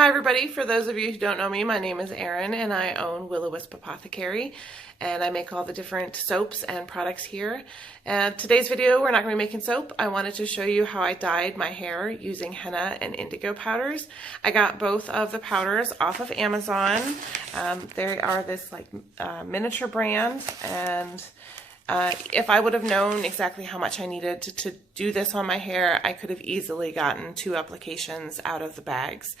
Hi everybody, for those of you who don't know me, my name is Erin and I own Will-O-Wisp Apothecary and I make all the different soaps and products here. Today's video we're not going to be making soap. I wanted to show you how I dyed my hair using henna and indigo powders. I got both of the powders off of Amazon. They are this like miniature brand, and if I would have known exactly how much I needed to do this on my hair, I could have easily gotten 2 applications out of the bags.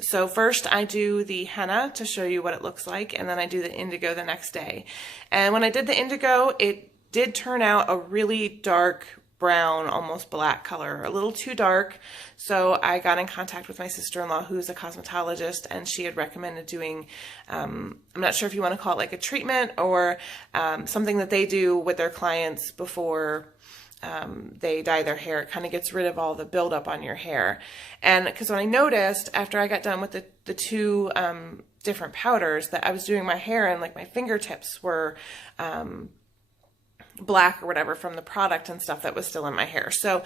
So first I do the henna to show you what it looks like, and then I do the indigo the next day. And when I did the indigo, it did turn out a really dark brown, almost black color, a little too dark. So I got in contact with my sister-in-law, who's a cosmetologist, and she had recommended doing, I'm not sure if you want to call it like a treatment or something that they do with their clients before they dye their hair. It kind of gets rid of all the buildup on your hair. And because when I noticed after I got done with the 2 different powders that I was doing my hair and like my fingertips were black or whatever from the product and stuff that was still in my hair. So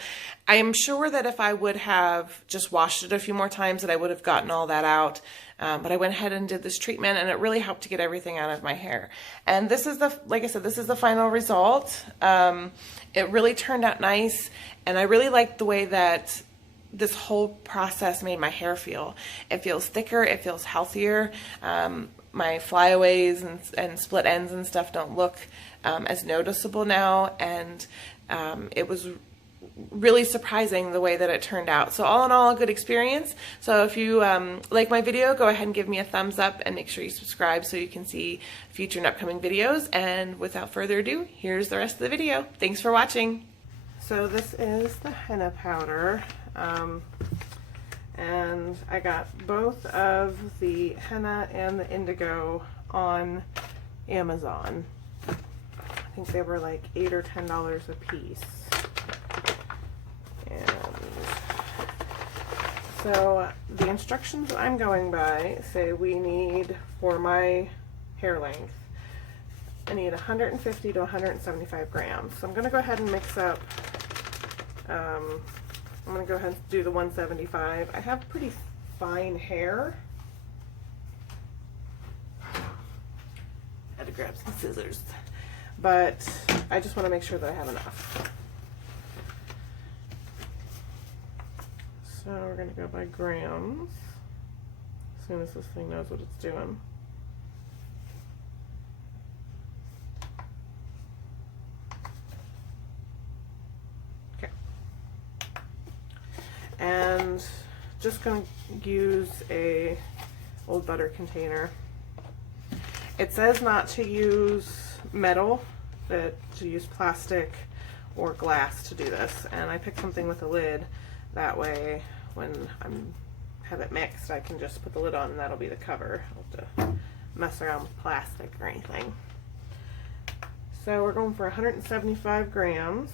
I am sure that if I would have just washed it a few more times that I would have gotten all that out. But I went ahead and did this treatment and it really helped to get everything out of my hair. And this is like I said, this is the final result. It really turned out nice, and I really liked the way that this whole process made my hair feel. It feels thicker, it feels healthier. My flyaways and split ends and stuff don't look as noticeable now, and it was really surprising the way that it turned out. So all in all, a good experience. So if you like my video, go ahead and give me a thumbs up and make sure you subscribe so you can see future and upcoming videos. And without further ado, here's the rest of the video. Thanks for watching. So this is the henna powder. And I got both of the henna and the indigo on Amazon. I think they were like $8 or $10 a piece. And so the instructions I'm going by say we need, for my hair length, I need 150 to 175 grams. So I'm going to go ahead and mix up, I'm going to go ahead and do the 175. I have pretty fine hair. Had to grab some scissors. But I just want to make sure that I have enough. So we're going to go by grams as soon as this thing knows what it's doing. Okay. And just going to use a old butter container. It says not to use metal, but to use plastic or glass to do this. And I picked something with a lid. That way, when I have it mixed, I can just put the lid on and that'll be the cover. I don't have to mess around with plastic or anything. So we're going for 175 grams.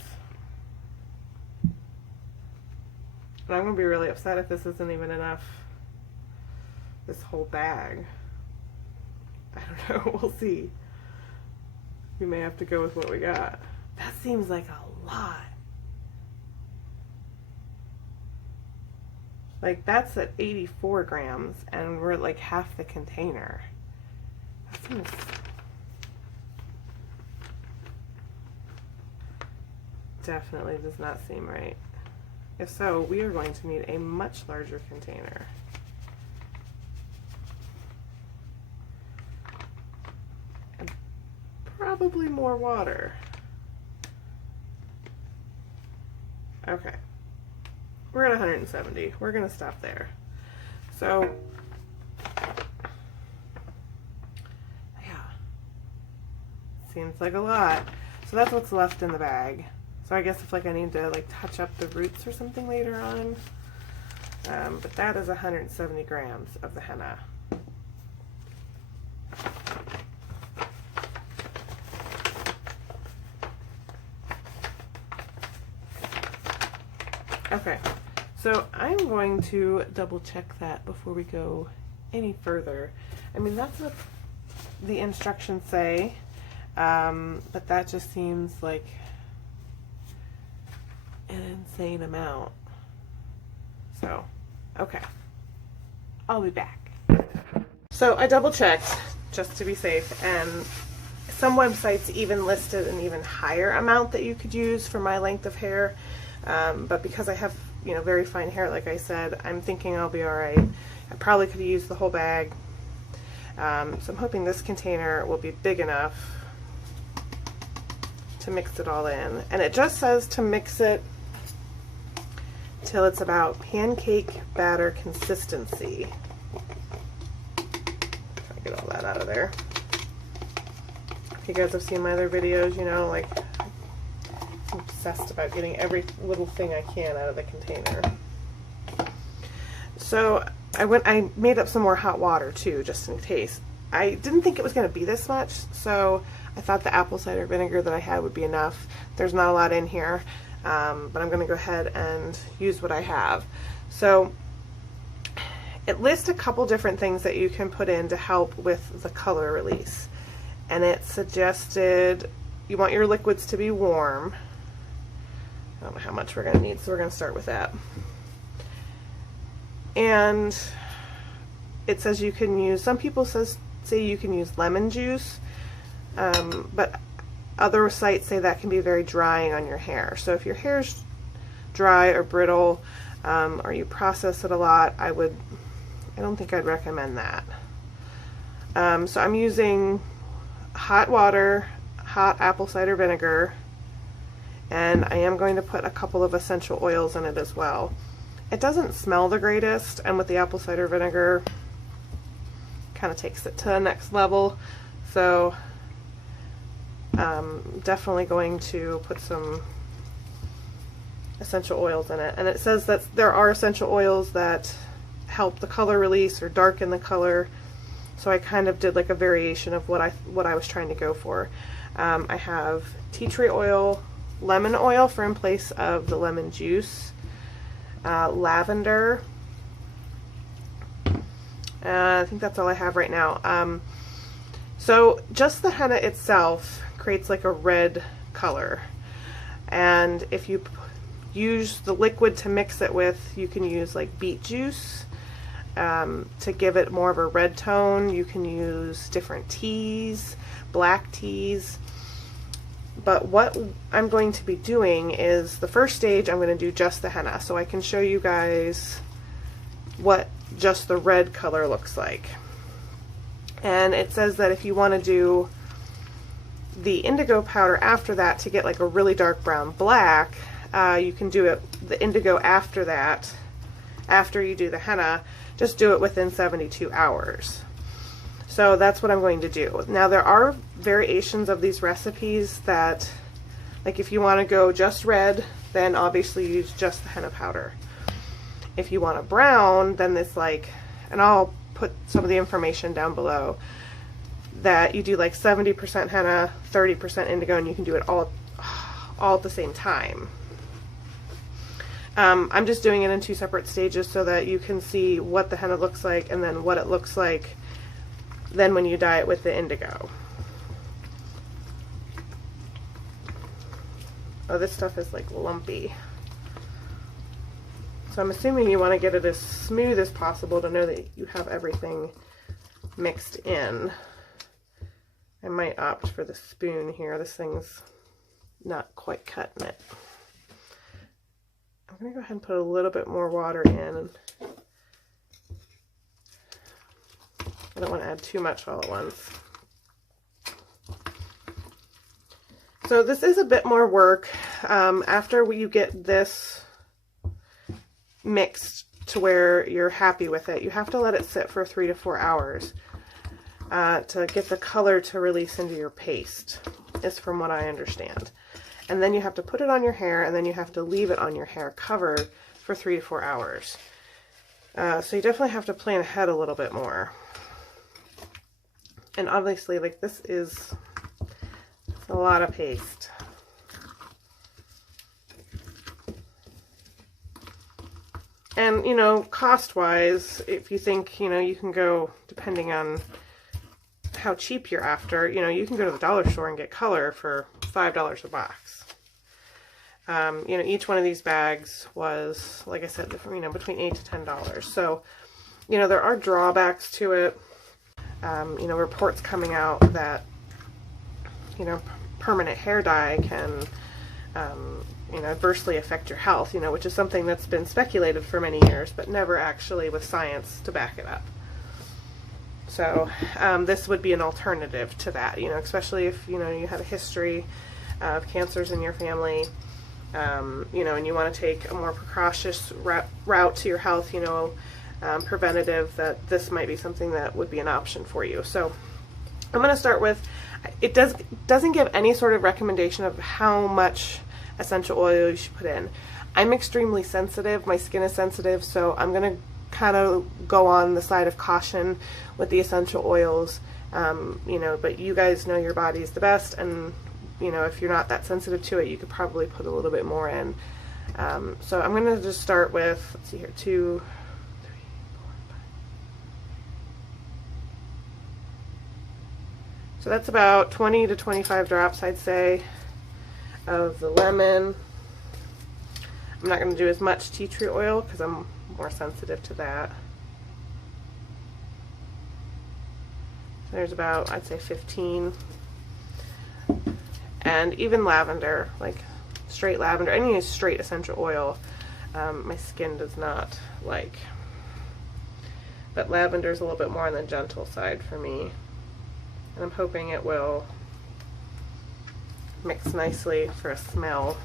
And I'm going to be really upset if this isn't even enough, this whole bag. I don't know, we'll see. We may have to go with what we got. That seems like a lot. Like, that's at 84 grams, and we're at like half the container. That seems... definitely does not seem right. If so, we are going to need a much larger container. And probably more water. Okay. We're at 170. We're going to stop there. So, yeah. Seems like a lot. So that's what's left in the bag. So I guess if like I need to like touch up the roots or something later on. But that is 170 grams of the henna. Okay. So I'm going to double check that before we go any further. I mean, that's what the instructions say, but that just seems like an insane amount. So, okay. I'll be back. So I double checked just to be safe, and some websites even listed an even higher amount that you could use for my length of hair, but because I have, you know, very fine hair, like I said, I'm thinking I'll be alright. I probably could have used the whole bag, so I'm hoping this container will be big enough to mix it all in. And it just says to mix it till it's about pancake batter consistency. Try to get all that out of there. If you guys have seen my other videos, you know, like, I'm obsessed about getting every little thing I can out of the container. So I made up some more hot water too, just in case. I didn't think it was going to be this much, so I thought the apple cider vinegar that I had would be enough. There's not a lot in here, but I'm going to go ahead and use what I have. So it lists a couple different things that you can put in to help with the color release. And it suggested you want your liquids to be warm. I don't know how much we're going to need, so we're going to start with that. And it says you can use, some people say you can use lemon juice, but other sites say that can be very drying on your hair. So if your hair's dry or brittle, or you process it a lot, I don't think I'd recommend that. So I'm using hot water, hot apple cider vinegar, and I am going to put a couple of essential oils in it as well. It doesn't smell the greatest, and with the apple cider vinegar, kind of takes it to the next level. So definitely going to put some essential oils in it. And it says that there are essential oils that help the color release or darken the color. So I kind of did like a variation of what I was trying to go for. I have tea tree oil, lemon oil for in place of the lemon juice, lavender. I think that's all I have right now. So just the henna itself creates like a red color, and if you use the liquid to mix it with, you can use like beet juice to give it more of a red tone. You can use different teas, black teas. But what I'm going to be doing is the first stage I'm going to do just the henna, so I can show you guys what just the red color looks like. And it says that if you want to do the indigo powder after that to get like a really dark brown black, you can do the indigo after that, after you do the henna. Just do it within 72 hours. So that's what I'm going to do. Now there are variations of these recipes that, like if you want to go just red, then obviously use just the henna powder. If you want a brown, then it's like, and I'll put some of the information down below, that you do like 70% henna, 30% indigo, and you can do it all at the same time. I'm just doing it in two separate stages so that you can see what the henna looks like and then what it looks like then when you dye it with the indigo. Oh, this stuff is like lumpy. So I'm assuming you want to get it as smooth as possible to know that you have everything mixed in. I might opt for the spoon here. This thing's not quite cutting it. I'm going to go ahead and put a little bit more water in. I don't want to add too much all at once. So this is a bit more work. After you get this mixed to where you're happy with it, you have to let it sit for 3 to 4 hours to get the color to release into your paste, is from what I understand. And then you have to put it on your hair, and then you have to leave it on your hair covered for 3 to 4 hours. So you definitely have to plan ahead a little bit more. And obviously, like, this is a lot of paste. And, you know, cost-wise, if you think, you know, you can go, depending on how cheap you're after, you know, you can go to the dollar store and get color for $5 a box. You know, each one of these bags was, like I said, you know, between $8 to $10. So you know, there are drawbacks to it. You know, reports coming out that, you know, permanent hair dye can, you know, adversely affect your health, you know, which is something that's been speculated for many years, but never actually with science to back it up. So this would be an alternative to that, you know, especially if, you know, you have a history of cancers in your family, you know, and you want to take a more precautious route to your health, you know, preventative, that this might be something that would be an option for you. So I'm going to start with, it doesn't give any sort of recommendation of how much essential oil you should put in. I'm extremely sensitive, my skin is sensitive, so I'm going to kind of go on the side of caution with the essential oils, you know, but you guys know your body is the best, and you know, if you're not that sensitive to it, you could probably put a little bit more in. So I'm going to just start with, let's see here, 2, 3, 4, 5. So that's about 20 to 25 drops, I'd say, of the lemon. I'm not going to do as much tea tree oil because I'm more sensitive to that. So there's about, I'd say, 15. And even lavender, like straight lavender, any straight essential oil, my skin does not like. But lavender is a little bit more on the gentle side for me. And I'm hoping it will mix nicely for a smell.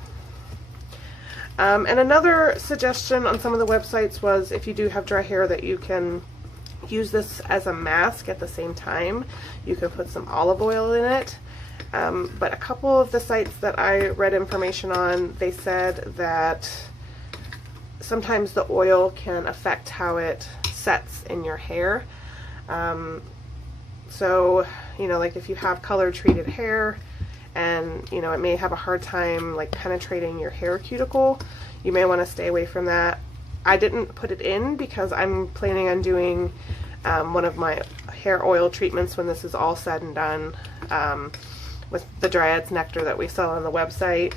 And another suggestion on some of the websites was, if you do have dry hair, that you can use this as a mask at the same time. You can put some olive oil in it. But a couple of the sites that I read information on, they said that sometimes the oil can affect how it sets in your hair. So, you know, like if you have color treated hair, and you know, it may have a hard time like penetrating your hair cuticle, you may want to stay away from that. I didn't put it in because I'm planning on doing one of my hair oil treatments when this is all said and done, with the Dryad's Nectar that we sell on the website.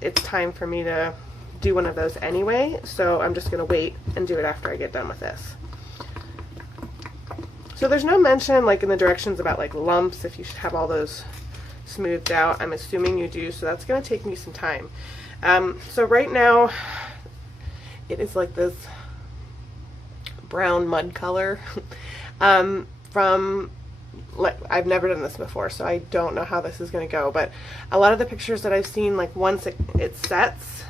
It's time for me to do one of those anyway, so I'm just going to wait and do it after I get done with this. So there's no mention like in the directions about like lumps, if you should have all those smoothed out. I'm assuming you do, so that's going to take me some time. So right now it is like this brown mud color. I've never done this before, so I don't know how this is going to go, but a lot of the pictures that I've seen, like once it sets,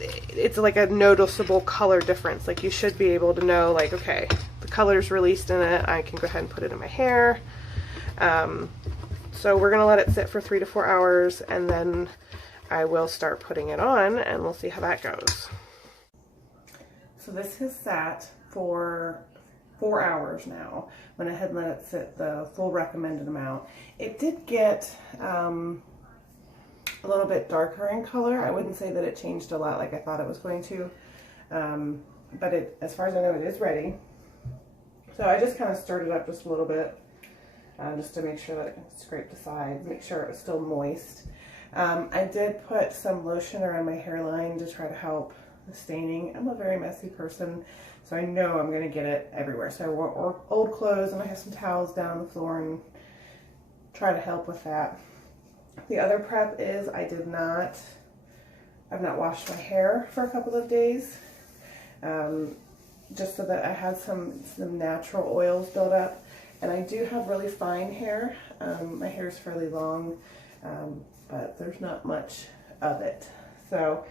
it's like a noticeable color difference. Like you should be able to know, like, okay, the color's released in it, I can go ahead and put it in my hair. So we're going to let it sit for 3 to 4 hours, and then I will start putting it on, and we'll see how that goes. So this has sat for 4 hours now. Went ahead and let it sit the full recommended amount. It did get a little bit darker in color. I wouldn't say that it changed a lot like I thought it was going to, but as far as I know, it is ready. So I just kind of stirred it up just a little bit, just to make sure that it can scrape the sides, make sure it was still moist. I did put some lotion around my hairline to try to help the staining. I'm a very messy person, so I know I'm going to get it everywhere. So I wore old clothes, and I have some towels down on the floor and try to help with that. The other prep is I've not washed my hair for a couple of days, just so that I had some natural oils build up. And I do have really fine hair. My hair is fairly long, but there's not much of it. So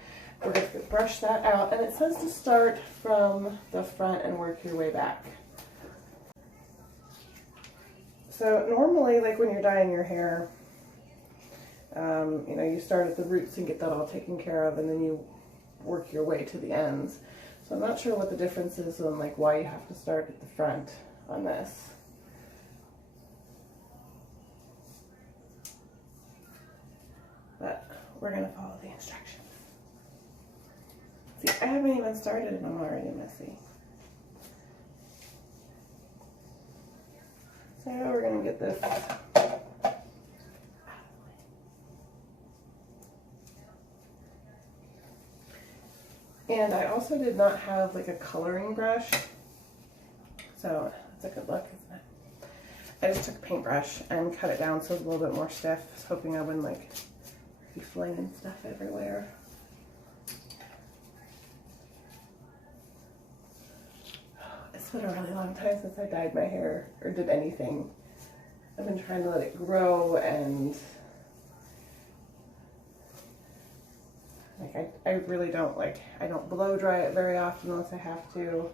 we're going to brush that out, and it says to start from the front and work your way back. So normally, like when you're dyeing your hair, you know, you start at the roots and get that all taken care of, and then you work your way to the ends. So I'm not sure what the difference is on like why you have to start at the front on this. But we're going to follow the instructions. See, I haven't even started and I'm already messy. So we're going to get this And I also did not have like a coloring brush, so that's a good look, isn't it? I just took a paintbrush and cut it down so it's a little bit more stiff. I was hoping I wouldn't like be flinging stuff everywhere. It's been a really long time since I dyed my hair or did anything. I've been trying to let it grow, and like I really don't I don't blow dry it very often unless I have to.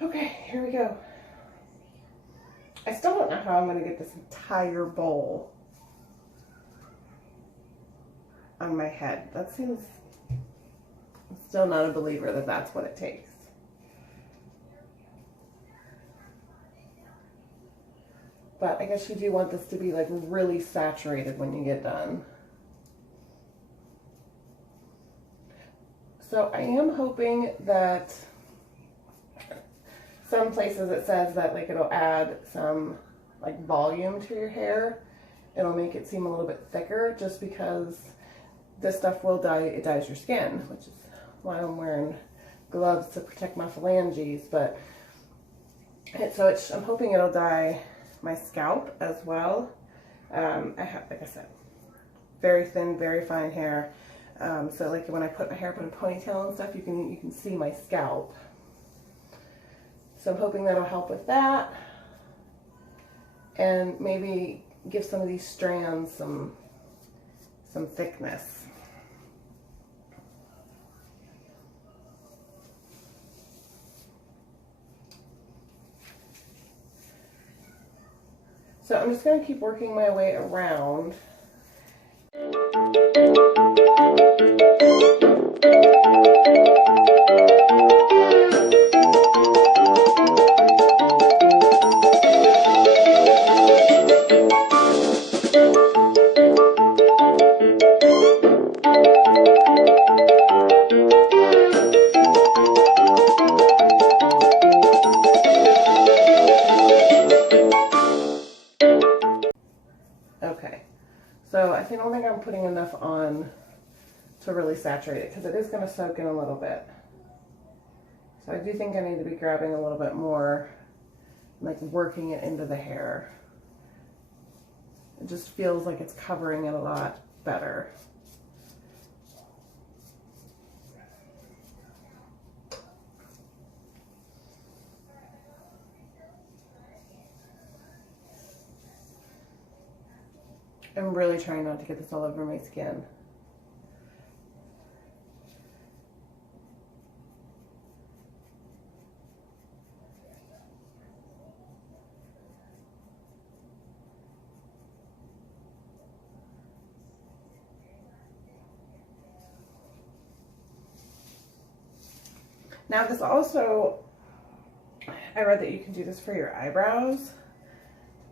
Okay, here we go. I still don't know how I'm going to get this entire bowl on my head. That seems, I'm still not a believer that that's what it takes. But I guess you do want this to be like really saturated when you get done. So I am hoping that some places it says that like it'll add some like volume to your hair. It'll make it seem a little bit thicker just because this stuff will dye, it dyes your skin, which is why I'm wearing gloves to protect my phalanges. But I'm hoping it'll dye my scalp as well. I have, like I said, very thin, very fine hair. So like when I put my hair up in a ponytail and stuff, you can see my scalp. So I'm hoping that'll help with that, and maybe give some of these strands some thickness. So I'm just going to keep working my way around. Okay, so I don't think I'm putting enough on to really saturate it because it is going to soak in a little bit. So I do think I need to be grabbing a little bit more, like working it into the hair. It just feels like it's covering it a lot better. I'm really trying not to get this all over my skin. Now this also, I read that you can do this for your eyebrows.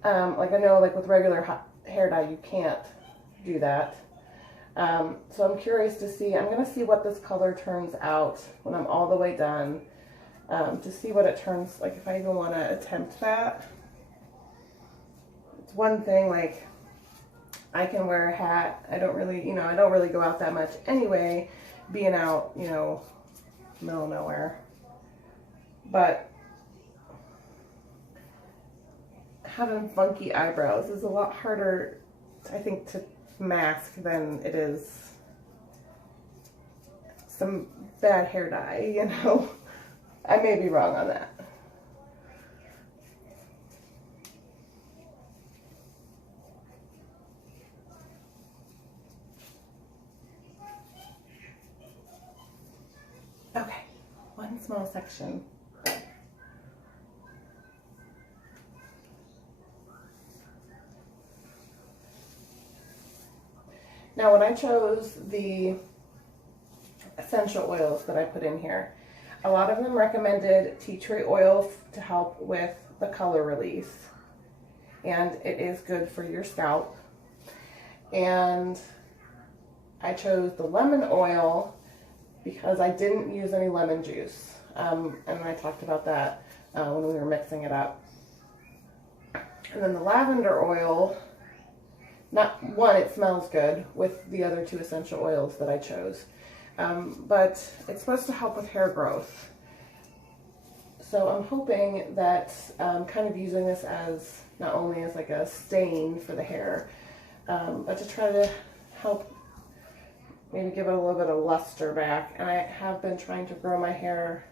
Like I know like with regular hair dye you can't do that. So I'm curious to see, I'm going to see what this color turns out when I'm all the way done, to see what it turns, like if I even want to attempt that. It's one thing, like I can wear a hat, I don't really, I don't really go out that much anyway, being out, middle of nowhere. But having funky eyebrows is a lot harder, I think, to mask than it is some bad hair dye, I may be wrong on that. Okay, one small section. Now when I chose the essential oils that I put in here, a lot of them recommended tea tree oil to help with the color release, and it is good for your scalp. And I chose the lemon oil because I didn't use any lemon juice, and I talked about that when we were mixing it up. And then the lavender oil, it smells good with the other two essential oils that I chose. but it's supposed to help with hair growth. So I'm hoping that kind of using this as not only as like a stain for the hair, but to try to help maybe give it a little bit of luster back. And I have been trying to grow my hair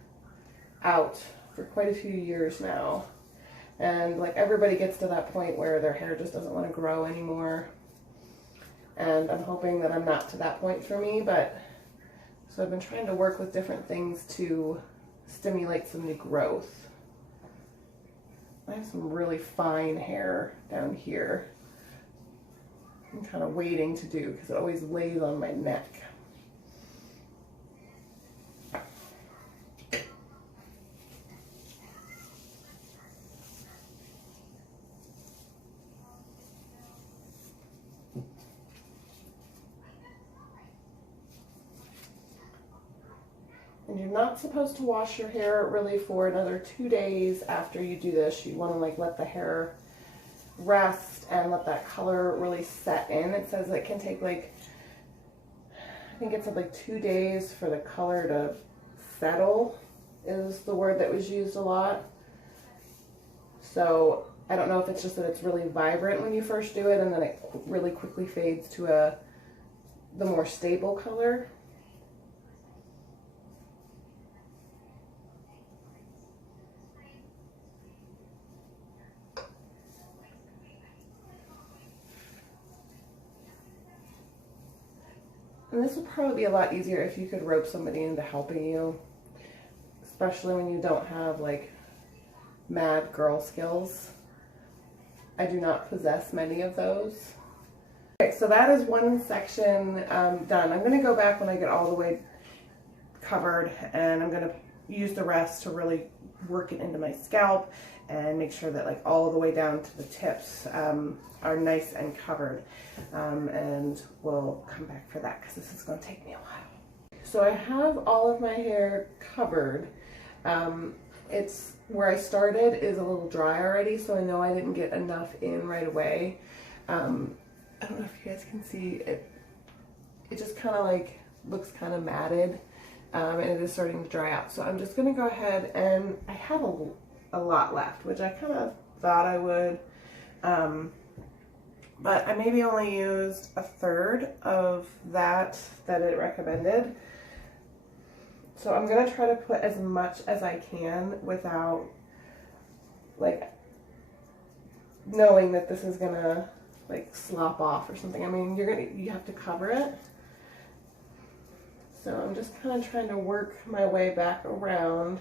out for quite a few years now. And like everybody gets to that point where their hair just doesn't want to grow anymore. And I'm hoping that I'm not to that point for me, but so I've been trying to work with different things to stimulate some new growth. I have some really fine hair down here. I'm kind of waiting to do because it always lays on my neck. And you're not supposed to wash your hair really for another 2 days after you do this. You want to like let the hair rest and let that color really set in. It says it can take like, I think it's like 2 days for the color to settle is the word that was used a lot. So I don't know if it's just that it's really vibrant when you first do it and then it really quickly fades to the more stable color. And this would probably be a lot easier if you could rope somebody into helping you, especially when you don't have like mad girl skills. I do not possess many of those. Okay, so that is one section done. I'm going to go back when I get all the way covered, and I'm going to use the rest to really work it into my scalp and make sure that like all the way down to the tips are nice and covered. And we'll come back for that because this is going to take me a while. So I have all of my hair covered. It's where I started is a little dry already, so I know I didn't get enough in right away. I don't know if you guys can see it. It just kind of like looks kind of matted, and it is starting to dry out. So I'm just going to go ahead, and I have a lot left, which I kind of thought I would. But I maybe only used a third of that it recommended. So I'm going to try to put as much as I can without like knowing that this is going to like slop off or something. I mean, you have to cover it. So I'm just kind of trying to work my way back around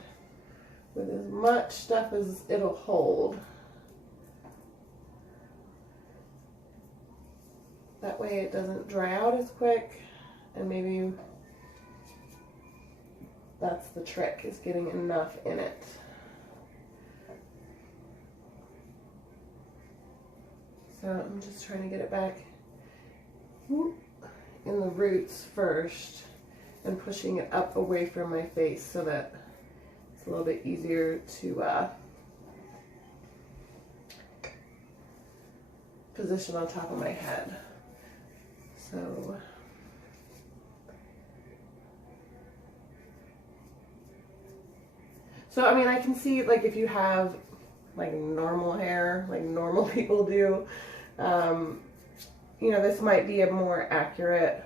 with as much stuff as it'll hold. That way it doesn't dry out as quick, and maybe that's the trick, is getting enough in it. So I'm just trying to get it back in the roots first and pushing it up away from my face so that it's a little bit easier to position on top of my head. So I mean, I can see like if you have like normal hair, like normal people do, you know, this might be a more accurate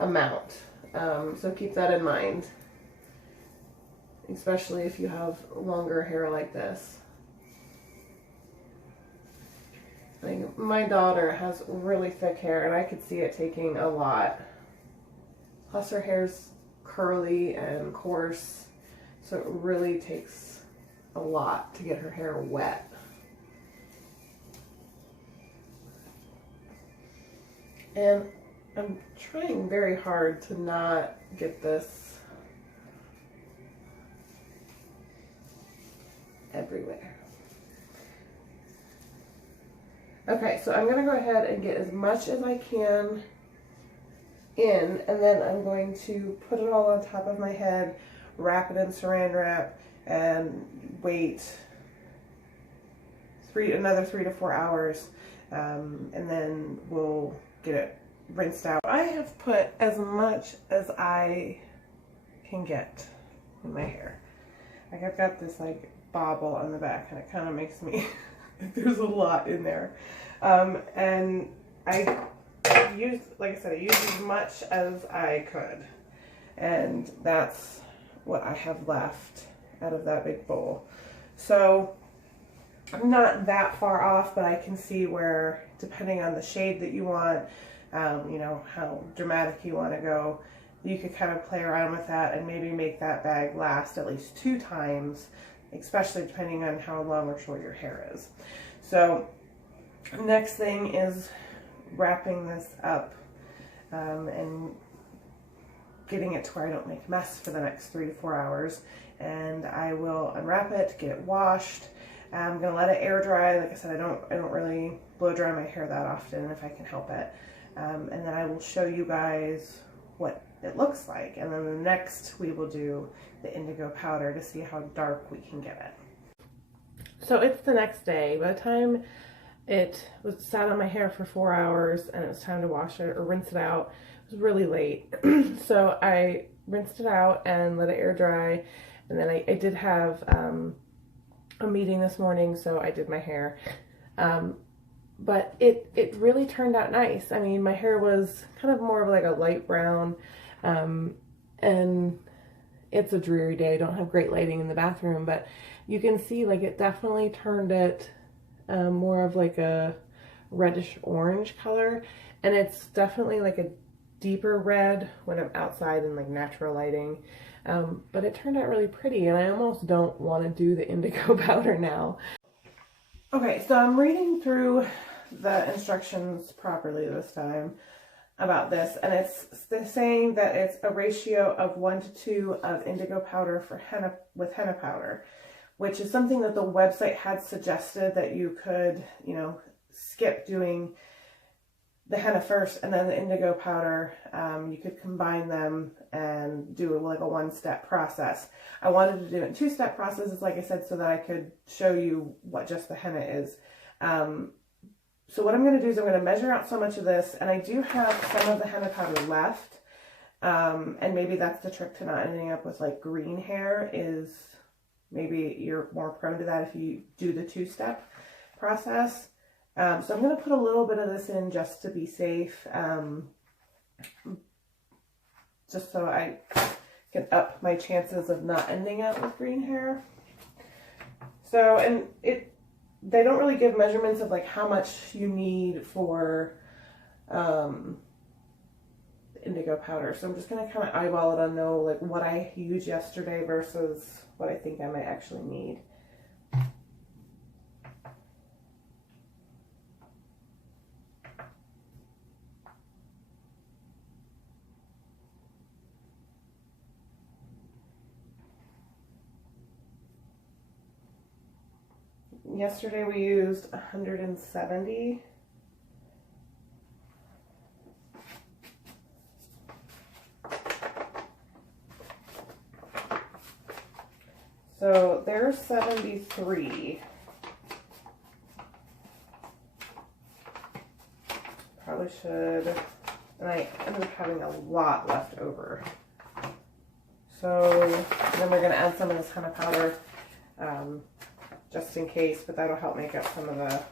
amount. So keep that in mind, especially if you have longer hair like this. Like my daughter has really thick hair, and I could see it taking a lot. Plus her hair's curly and coarse, so it really takes a lot to get her hair wet. And I'm trying very hard to not get this everywhere. Okay, so I'm going to go ahead and get as much as I can in, and then I'm going to put it all on top of my head, wrap it in saran wrap, and wait another 3 to 4 hours, and then we'll get it rinsed out. I have put as much as I can get in my hair. Like I've got this like bobble on the back and it kind of makes me, there's a lot in there. And I used, like I said, I used as much as I could. And that's what I have left out of that big bowl. So I'm not that far off, but I can see where, depending on the shade that you want, you know, how dramatic you want to go, you could kind of play around with that and maybe make that bag last at least 2 times, especially depending on how long or short your hair is. So next thing is wrapping this up and getting it to where I don't make a mess for the next 3 to 4 hours. And I will unwrap it, get it washed. I'm gonna let it air dry. Like I said, I don't really blow dry my hair that often if I can help it. And then I will show you guys what it looks like. And then the next we will do the indigo powder to see how dark we can get it. So it's the next day. By the time it was sat on my hair for 4 hours and it was time to wash it or rinse it out, it was really late. So I rinsed it out and let it air dry. And then I did have a meeting this morning, so I did my hair. But it really turned out nice. I mean, my hair was kind of more of like a light brown, and it's a dreary day. I don't have great lighting in the bathroom, but you can see like it definitely turned it more of like a reddish orange color, and it's definitely like a deeper red when I'm outside in like natural lighting. But it turned out really pretty, and I almost don't want to do the indigo powder now. Okay, so I'm reading through the instructions properly this time about this, and it's saying that it's a ratio of 1 to 2 of indigo powder for henna with henna powder, which is something that the website had suggested that you could, you know, skip doing the henna first and then the indigo powder. You could combine them and do like a 1-step process. I wanted to do it in 2-step processes, like I said, so that I could show you what just the henna is. So what I'm going to do is I'm going to measure out so much of this, and I do have some of the henna powder left, and maybe that's the trick to not ending up with like green hair, is maybe you're more prone to that if you do the 2-step process. So I'm going to put a little bit of this in just to be safe, just so I can up my chances of not ending up with green hair. So, and they don't really give measurements of like how much you need for indigo powder. So I'm just going to kind of eyeball it and know like what I used yesterday versus what I think I might actually need. Yesterday we used 170. So there's 73. Probably should, and I ended up having a lot left over. So then we're going to add some of this henna powder. Just in case, but that'll help make up some of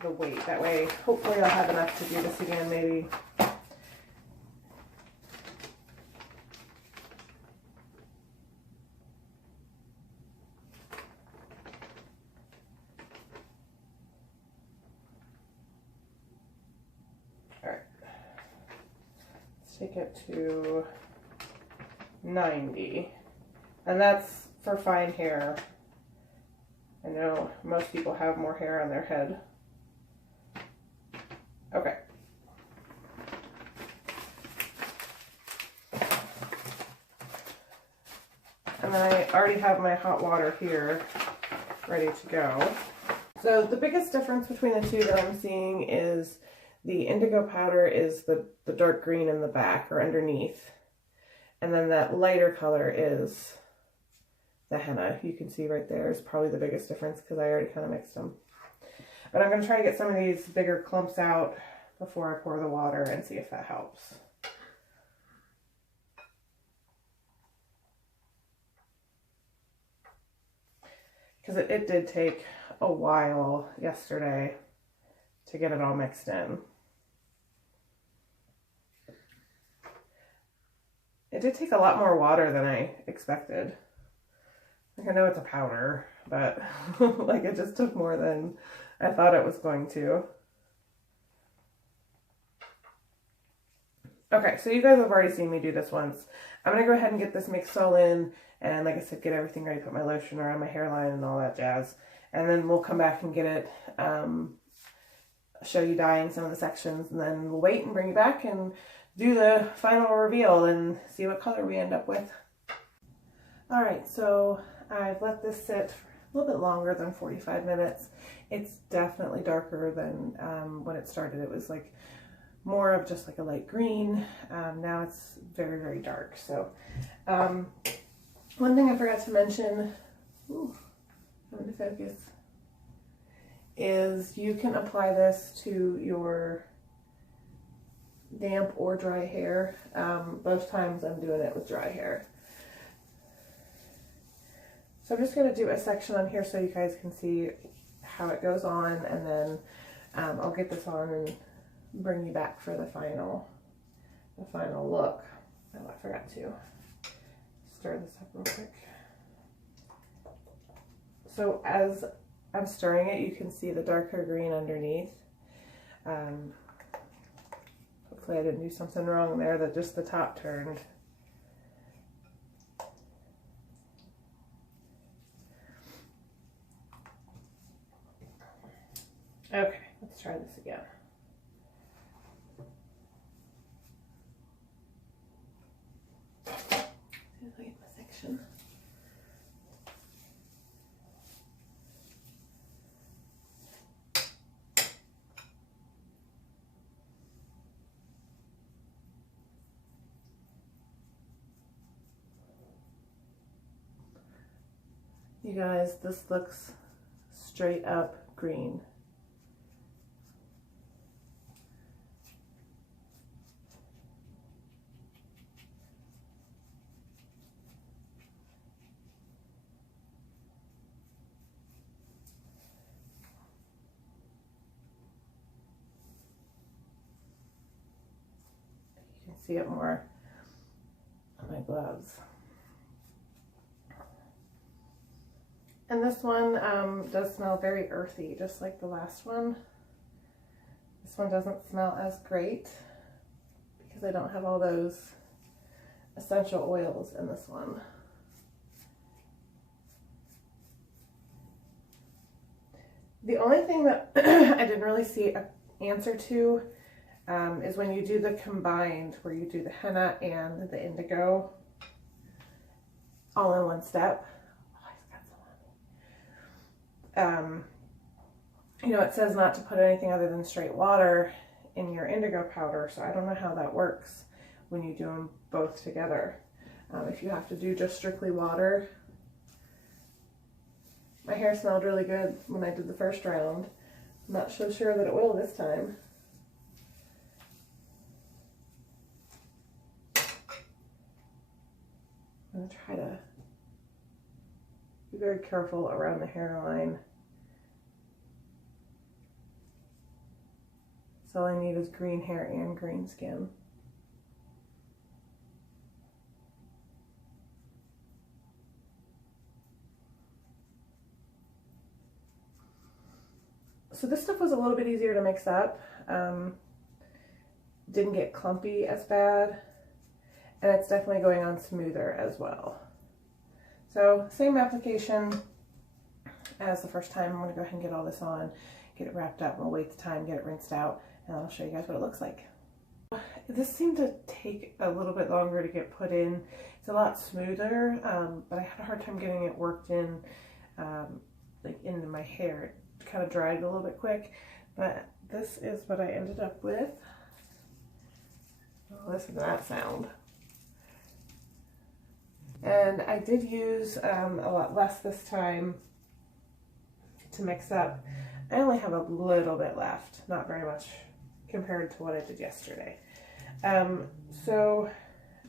the weight. That way, hopefully I'll have enough to do this again, maybe. All right, let's take it to 90, and that's for fine hair. I know most people have more hair on their head. Okay. And then I already have my hot water here ready to go. So the biggest difference between the two that I'm seeing is the indigo powder is the dark green in the back or underneath. And then that lighter color is the henna. You can see right there is probably the biggest difference because I already kind of mixed them. But I'm going to try to get some of these bigger clumps out before I pour the water and see if that helps. Because it did take a while yesterday to get it all mixed in. It did take a lot more water than I expected. Like, I know it's a powder, but like it just took more than I thought it was going to. Okay, so you guys have already seen me do this once. I'm going to go ahead and get this mix all in, and like I said, get everything ready, put my lotion around my hairline and all that jazz. And then we'll come back and get it, show you dyeing some of the sections, and then we'll wait and bring you back and do the final reveal and see what color we end up with. Alright, so I've let this sit for a little bit longer than 45 minutes. It's definitely darker than when it started. It was like more of just like a light green. Now it's very, very dark. So one thing I forgot to mention, I'm going to focus, is you can apply this to your damp or dry hair. Both times I'm doing it with dry hair. So I'm just going to do a section on here so you guys can see how it goes on, and then I'll get this on and bring you back for the final look. Oh, I forgot to stir this up real quick. So as I'm stirring it, you can see the darker green underneath. Hopefully I didn't do something wrong there, that just the top turned. Okay, let's try this again. See if I get my section. You guys, this looks straight up green. You can see it more on my gloves. And this one does smell very earthy, just like the last one. This one doesn't smell as great because I don't have all those essential oils in this one. The only thing that I didn't really see an answer to is when you do the combined, where you do the henna and the indigo all in one step. You know, it says not to put anything other than straight water in your indigo powder, so I don't know how that works when you do them both together. If you have to do just strictly water. My hair smelled really good when I did the first round. I'm not so sure that it will this time. I'm going to try to be very careful around the hairline. So all I need is green hair and green skin. So this stuff was a little bit easier to mix up. Didn't get clumpy as bad, and it's definitely going on smoother as well. So same application as the first time. I'm going to go ahead and get all this on, get it wrapped up, and we'll wait the time, get it rinsed out, and I'll show you guys what it looks like. This seemed to take a little bit longer to get put in. It's a lot smoother, but I had a hard time getting it worked in, like into my hair. It kind of dried a little bit quick, but this is what I ended up with. Oh, listen to that sound. And I did use a lot less this time to mix up. I only have a little bit left, not very much compared to what I did yesterday. So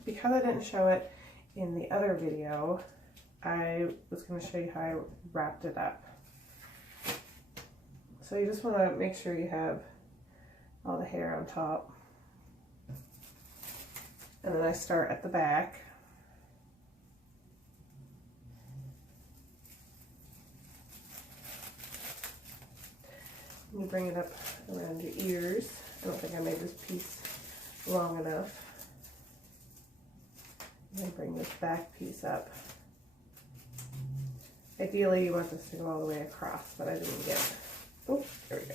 because I didn't show it in the other video, I was going to show you how I wrapped it up. So you just want to make sure you have all the hair on top. And then I start at the back. You bring it up around your ears. I don't think I made this piece long enough. And then bring this back piece up. Ideally, you want this to go all the way across, but I didn't get it. Oh, there we go.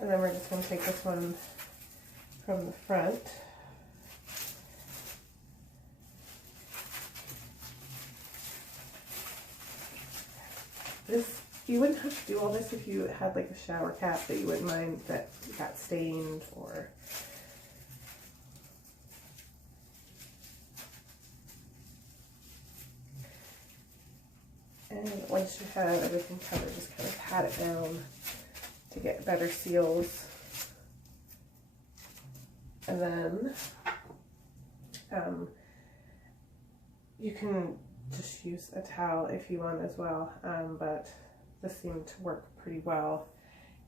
And then we're just going to take this one from the front. This, you wouldn't have to do all this if you had like a shower cap that you wouldn't mind that got stained or... And once you have everything covered, just kind of pat it down to get better seals. And then you can just use a towel if you want as well, but this seemed to work pretty well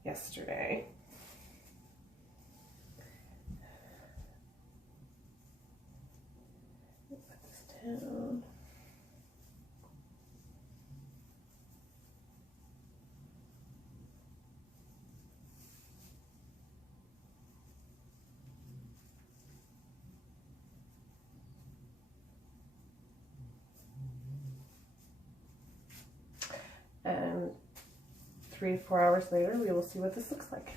yesterday. Put this down. And 3 to 4 hours later, we will see what this looks like.